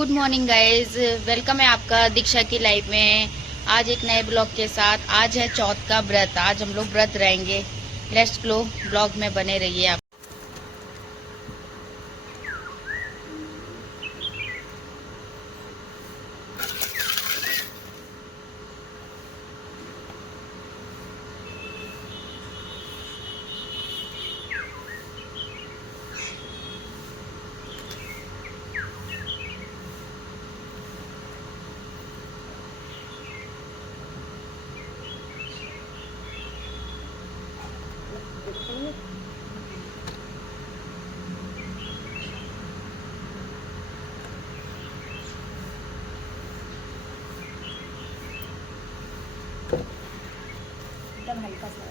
Good morning guys, welcome है आपका दीक्षा की लाइफ में। आज एक नए ब्लॉग के साथ। आज है चौथ का व्रत। आज हम लोग व्रत रहेंगे। लेट्स ग्लो, ब्लॉग में बने रहिए आप। एकदम हल्का सा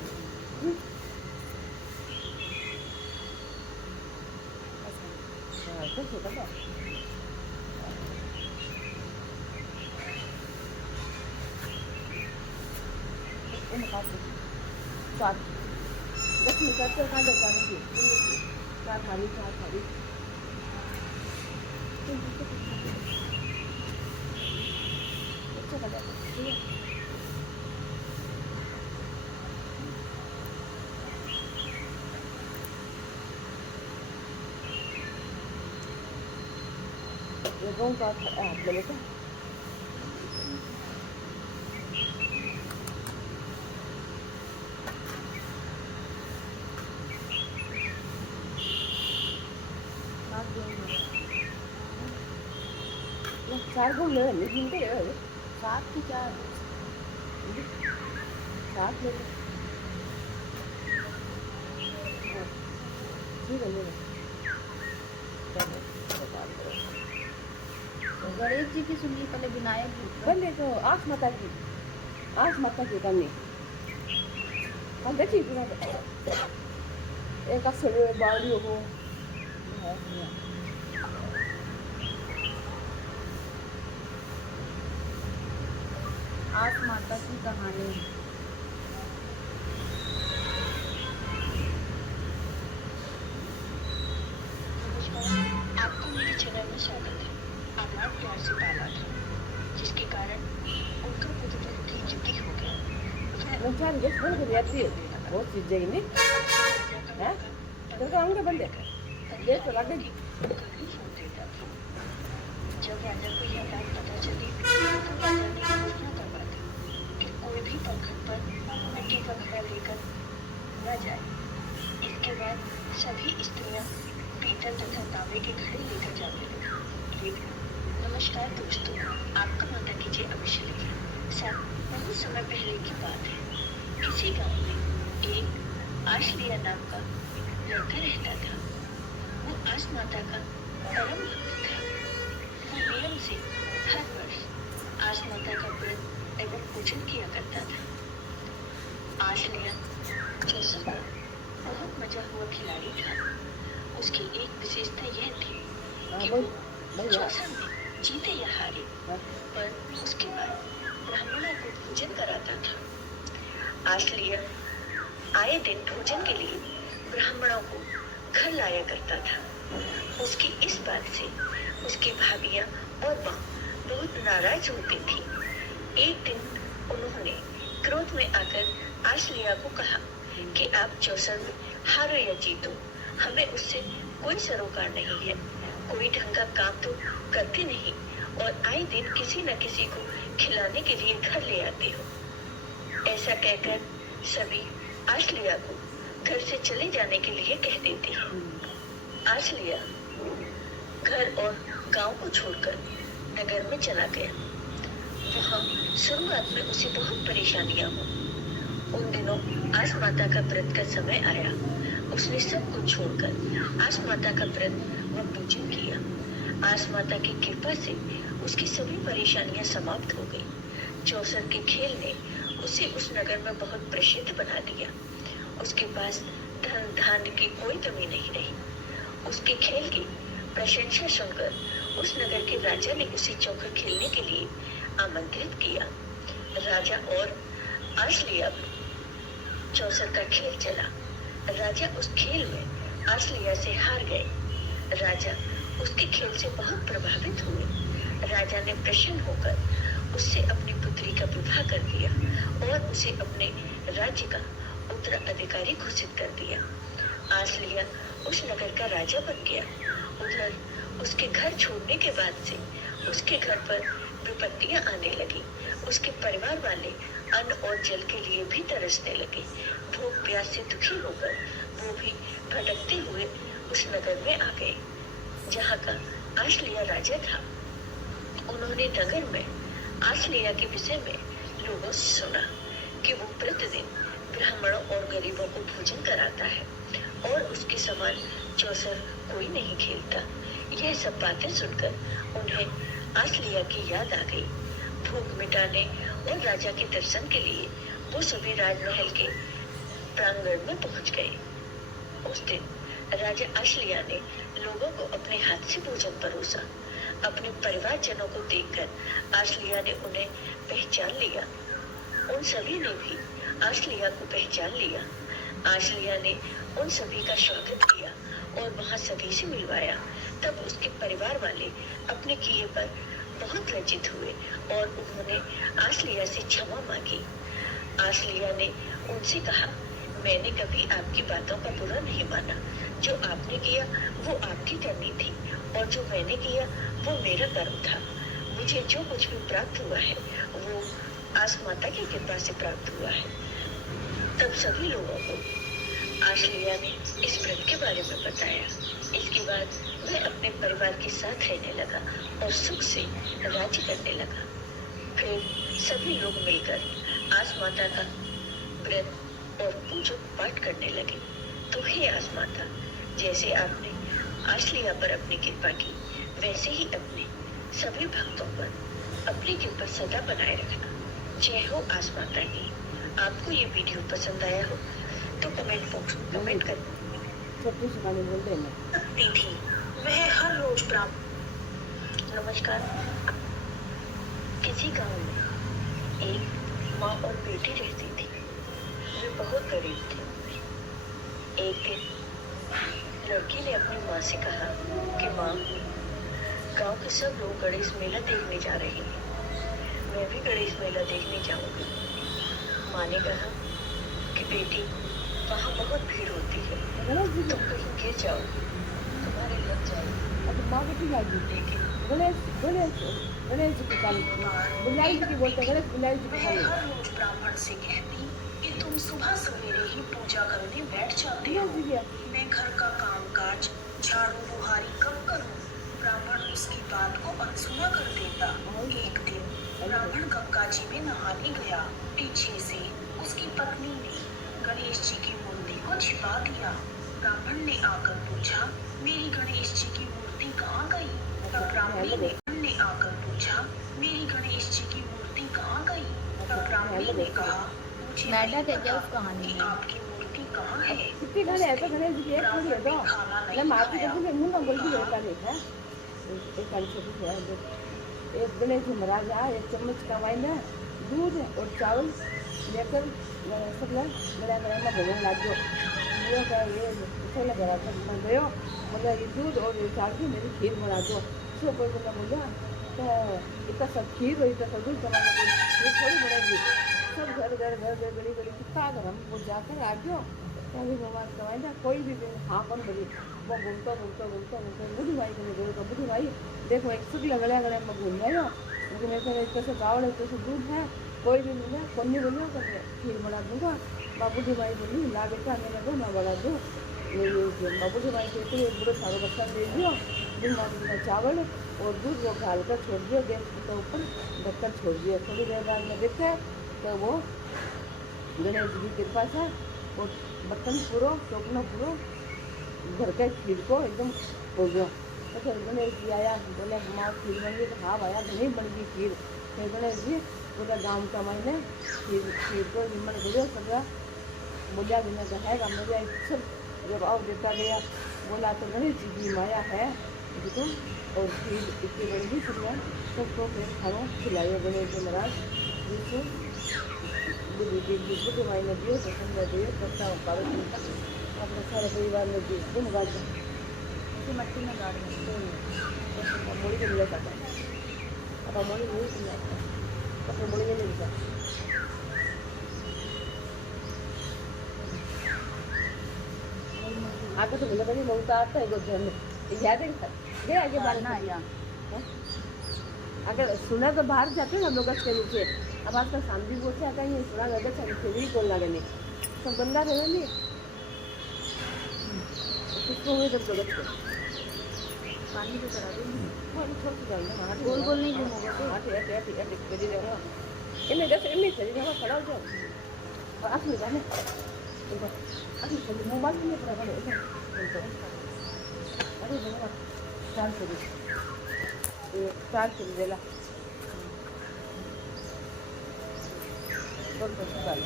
स्वाद 10 मिनिटाचं काय लोकांनी घेतली चार थाळी ये कौन का आपल्याला का चार गुण ले ले जिनके ले सात की चार सात ले ठीक है ले गणेश जी की सुनिए पहले, विनायक जी पहले तो आस माता की करनी हम देखिए एक असर बावड़ी हो आस माता की कहानी। आपको मेरे चैनल में स्वागत है। अनाथ प्यार से पाला था, जिसके कारण उनका पुत्र बहुत ही जिद्दी हो गया। बहुत चीजें नहीं हैं तो आऊंगे बंदे ये तो लगे जब राजा को यह बात पता चली तो राजा ने घोषणा करवा दी कि कोई भी पत्थर पर मिट्टी का घड़ा लेकर न जाए। इसके बाद सभी स्त्रियां पीतल तथा तांबे के घड़े लेकर जाने लगी। नमस्कार दोस्तों, आपका माता कीजिए अभिषेक। बहुत समय पहले की बात है। किसी गांव में एक आशलिया नाम का लड़का रहता था। वो आस माता का परम भक्त था। वो नियम से हर वर्ष आस माता का व्रत एवं पूजन किया करता था। आशलिया जैसा बहुत मजा हुआ खिलाड़ी था। उसकी एक विशेषता यह थी कि वो चौसा में जीते या हारे, पर उसके बाद ब्राह्मणों को भोजन कराता था। आशलिया आए दिन भोजन के लिए ब्राह्मणों को घर लाया करता था। उसकी इस बात से उसकी भाभियां और माँ बहुत नाराज होती थी। एक दिन उन्होंने क्रोध में आकर आशलिया को कहा कि आप चौसर में हारो या जीतो, हमें उससे कोई सरोकार नहीं है। कोई ढंग का काम तो करते नहीं और आए दिन किसी न किसी को खिलाने के लिए घर ले आते हो। ऐसा कहकर सभी आशलिया को घर से चले जाने के लिए कह देते हैं। आशलिया घर और गांव को छोड़कर नगर में चला गया। वहाँ शुरुआत में उसे बहुत परेशानियां हुई। उन दिनों आस माता का व्रत का समय आया। उसने सब कुछ छोड़कर आस माता का व्रत व पूजन किया। आस माता की कृपा से उसकी सभी परेशानियां समाप्त हो गई। चौसर के खेल ने उसे उस नगर में बहुत प्रसिद्ध बना दिया। उसके पास धन धान्य की कोई कमी नहीं रही। उसके खेल की प्रशंसा सुनकर उस नगर के राजा ने उसे चौकर खेलने के लिए आमंत्रित किया। राजा और आशलिया चौसर का खेल चला। राजा उस खेल में आशलिया से हार गए। राजा उसके खेल से बहुत प्रभावित हुए। राजा ने प्रसन्न होकर उससे अपनी पुत्री का विवाह कर दिया और उसे अपने राज्य का उत्तराधिकारी घोषित कर दिया। आसलिया उस नगर का राजा बन गया। उधर उसके घर छोड़ने के बाद से उसके घर पर विपत्तियां आने लगी। उसके परिवार वाले अन्न और जल के लिए भी तरसने लगे। भूख प्यास से दुखी होकर वो भी भटकते हुए उस नगर में आ गए जहाँ का आसलिया राजा था। उन्होंने नगर में आसलिया के विषय में लोगों से सुना कि वो प्रतिदिन ब्राह्मणों और गरीबों को भोजन कराता है और उसके समान चौसर कोई नहीं खेलता। यह सब बातें सुनकर उन्हें आसलिया की याद आ गई। भूख मिटाने और राजा के दर्शन के लिए वो सभी राजमहल के प्रांगण में पहुंच गए। उस दिन राजा आसलिया ने लोगों को अपने हाथ से भोजन परोसा। अपने परिवारजनों को देखकर आसलिया ने उन्हें पहचान लिया। उन सभी ने भी आसलिया को पहचान लिया। आसलिया ने उन सभी का स्वागत किया और वहां सभी से मिलवाया। तब उसके परिवार वाले अपने किए पर बहुत लज्जित हुए और उन्होंने आसलिया से क्षमा मांगी। आसलिया ने उनसे कहा, मैंने कभी आपकी बातों का बुरा नहीं माना। जो आपने किया वो आपकी करनी थी और जो मैंने किया वो मेरा कर्म था। मुझे जो कुछ भी प्राप्त हुआ है वो आसमाता की कृपा से प्राप्त हुआ है। तब सभी लोगों को आसलिया ने इस व्रत के बारे में बताया। इसके बाद वह अपने परिवार के साथ रहने लगा और सुख से राज्य करने लगा। फिर सभी लोग मिलकर आसमाता का व्रत और पूजा पाठ करने लगे। तो हे आसमाता, जैसे आपने आसलिया पर अपनी कृपा की वैसे ही अपने सभी भक्तों पर अपनी कृपा सदा बनाए रखना। जय हो आसमाता की। आपको ये वीडियो पसंद आया हो तो कमेंट बॉक्स में कमेंट कर सकती थी। वह हर रोज नमस्कार। किसी गांव में एक माँ और बेटी रहती थी। वे बहुत गरीब थे। एक दिन लड़की ने अपनी माँ से कहा कि माँ, गांव के सब लोग गणेश मेला देखने जा रहे हैं, मैं भी गणेश मेला देखने जाऊंगी। माँ ने कहा कि बेटी, वहाँ बहुत भीड़ होती है, तुम कहीं गिर जाओगी, तुम्हारे लग जाएगी। लेकिन हर रोज ब्राह्मण से कहती कि तुम सुबह सवेरे ही पूजा करने बैठ जाते हो, मैं घर का कामकाज झाड़ू बुहारी कब करूं? ब्राह्मण उसकी बात को अनसुना कर देता। एक दिन ब्राह्मण गंगा जी में नहाने गया। पीछे से उसकी पत्नी ने गणेश जी की मूर्ति को छिपा दिया। ब्राह्मण ने आकर पूछा, मेरी गणेश जी की मूर्ति कहाँ गई? तब ब्राह्मणी ने आकर पूछा, मेरी गणेश जी की मूर्ति कहाँ गई? तब ब्राह्मणी ने कहा, मुझे नहीं पता कि आपकी मूर्ति कहाँ है। एक गणेश महाराज आए, एक चम्मच का वाइन दूध और चावल लेकर सब गला में भगवान लाग गयो। ये लगा मैं गयो, मगर ये दूध और ये चावल मेरी खीर बना दो। सो कोई बंदा बोला इतना सब खीर और इतना सब दूध बनाना ये थोड़ी बनेगी। सब घर गली कितना घर हम वो जाकर आ गयो। तभी भगवान कमाई कोई भी हाँ कौन बड़ी वो घूमता बुढ़ी भाई को बोल बुढ़ी भाई देखो एक शुक्ल गला में घूम आयो, लेकिन ऐसा इतना से चावल इतना से दूध है, कोई भी मिले कौन नहीं बोलियो कर खीर बना दूंगा। बाबूजी भाई बोली ला बेटा मैंने दो मैं बना दूँ। बाबूजी भाई को इतने बुरे सारे बर्तन दे दियो, दिन चावल और दूध वो घाल कर छोड़ दियो गैस के ऊपर, ढक्कन छोड़ दिया। थोड़ी देर बाद में देखे तो वो गणेश जी की कृपा से वो बर्तन पूरा चौकना पूरा घर के खीर को एकदम हो गया। तो फिर गणेश जी आया, बोले माँ खीर बन गई? तो हाँ भाया नहीं बन गई खीर। फिर गणेश जी पूरा गाँव का मैंने खीर को निमन गया सजा बोलिया भी मैं है मेरा सब जब और देता गया। बोला तो गणेश जी की माया है देखो, और खीर इतनी बन गई सजा सबको फिर खाना खिलाए गणेश जी महाराज जिसको बुद्ध भाई ने दिए तो समझा दिए पत्ता कागज तक अपने सारे परिवार में दिए तुम गाड़ मट्टी में गाड़ी मुड़ी को मिला जाता है। apa mau ini punya apa boleh ini bisa आगे तो बोला कहीं बहुत आता है गोधन में याद है ये आगे बाहर ना या अगर सुना तो बाहर जाते हैं हम लोग के नीचे अब आपका शांति बोल से आता है सुना अगर फिर भी कौन लगे नहीं सब गंदा रहना नहीं किसको हुए जब जगत को पानी तो करा देंगे वो छोड़ के जाएंगे गोल गोल नहीं घूमोगे तो हाँ ठीक है कर देगा इन्हें जैसे इन्हें चली जाओ खड़ा हो जाओ और आप ले जाने अरे चलिए मोबाइल में पड़ा पड़े अरे भगवान 400 देला बहुत अच्छा गाड़ी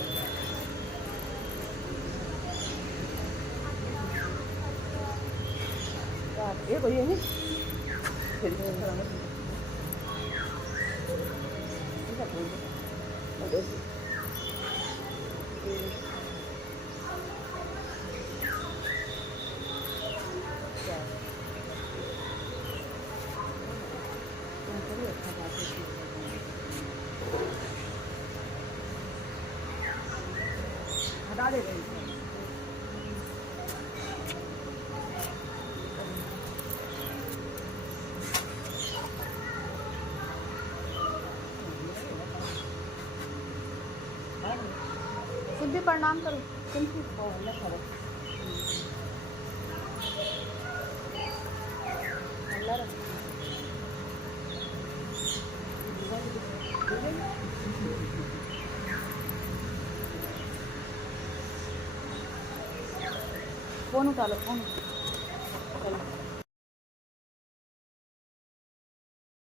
ये कोई है नहीं फिर हटा दे रहे सिद्धि प्रणाम करो फोन उठा लो फोन